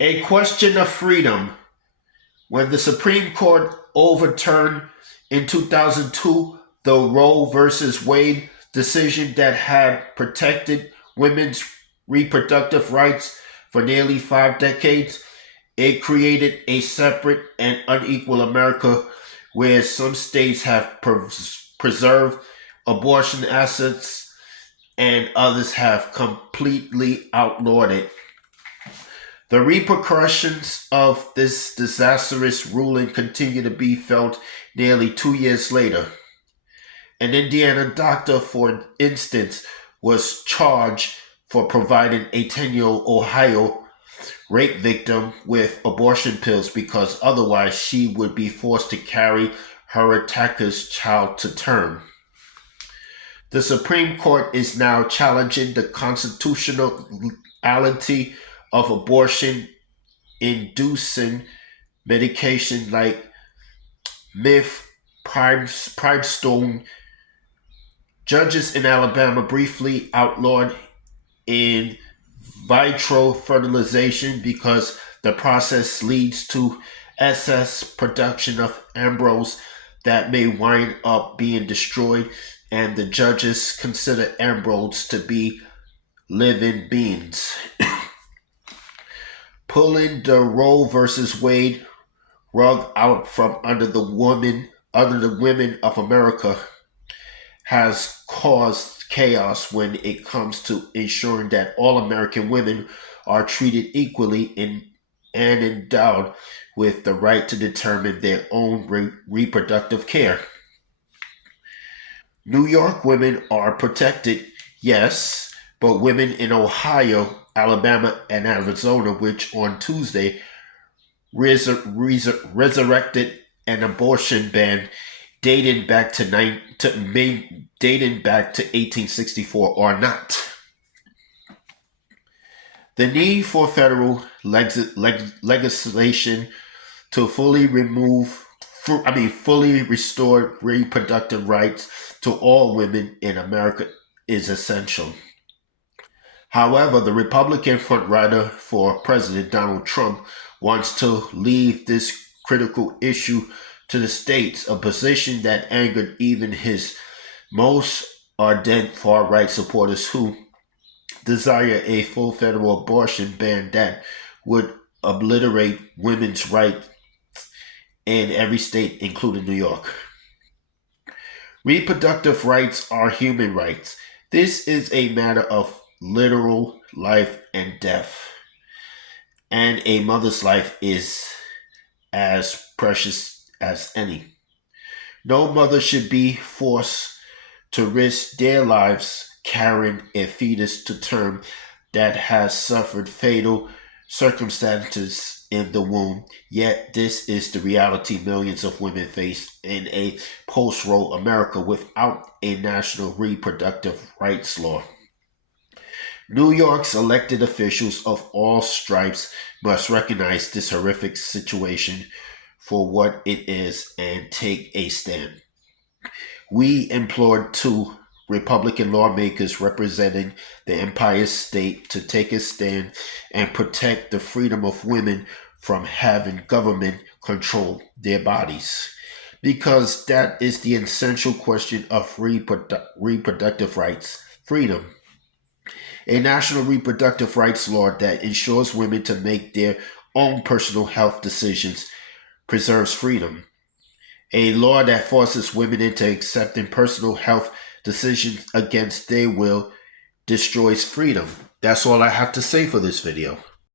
A question of freedom. When the Supreme Court overturned in 2002 the Roe versus Wade decision that had protected women's reproductive rights for nearly 5 decades, it created a separate and unequal America where some states have preserved abortion assets and others have completely outlawed it. The repercussions of this disastrous ruling continue to be felt nearly 2 years later. An Indiana doctor, for instance, was charged for providing a 10-year-old Ohio rape victim with abortion pills because otherwise she would be forced to carry her attacker's child to term. The Supreme Court is now challenging the constitutionality of abortion inducing medication like mifepristone. Judges in Alabama briefly outlawed in vitro fertilization because the process leads to excess production of embryos that may wind up being destroyed, and the judges consider embryos to be living beings. Pulling the Roe versus Wade rug out from under the women of America has caused chaos when it comes to ensuring that all American women are treated equally and endowed with the right to determine their own reproductive care. New York women are protected, yes, but women in Ohio, Alabama, and Arizona, which on Tuesday resurrected an abortion ban dating back to 1864 or not. The need for federal legislation to fully restore reproductive rights to all women in America is essential. However, the Republican frontrunner for President Donald Trump wants to leave this critical issue to the states, a position that angered even his most ardent far-right supporters who desire a full federal abortion ban that would obliterate women's rights in every state, including New York. Reproductive rights are human rights. This is a matter of literal life and death, and a mother's life is as precious as any. No mother should be forced to risk their lives carrying a fetus to term that has suffered fatal circumstances in the womb. Yet this is the reality millions of women face in a post-Roe America without a national reproductive rights law. New York's elected officials of all stripes must recognize this horrific situation for what it is and take a stand. We implored two Republican lawmakers representing the Empire State to take a stand and protect the freedom of women from having government control their bodies. Because that is the essential question of reproductive rights, freedom. A national reproductive rights law that ensures women to make their own personal health decisions preserves freedom. A law that forces women into accepting personal health decisions against their will destroys freedom. That's all I have to say for this video.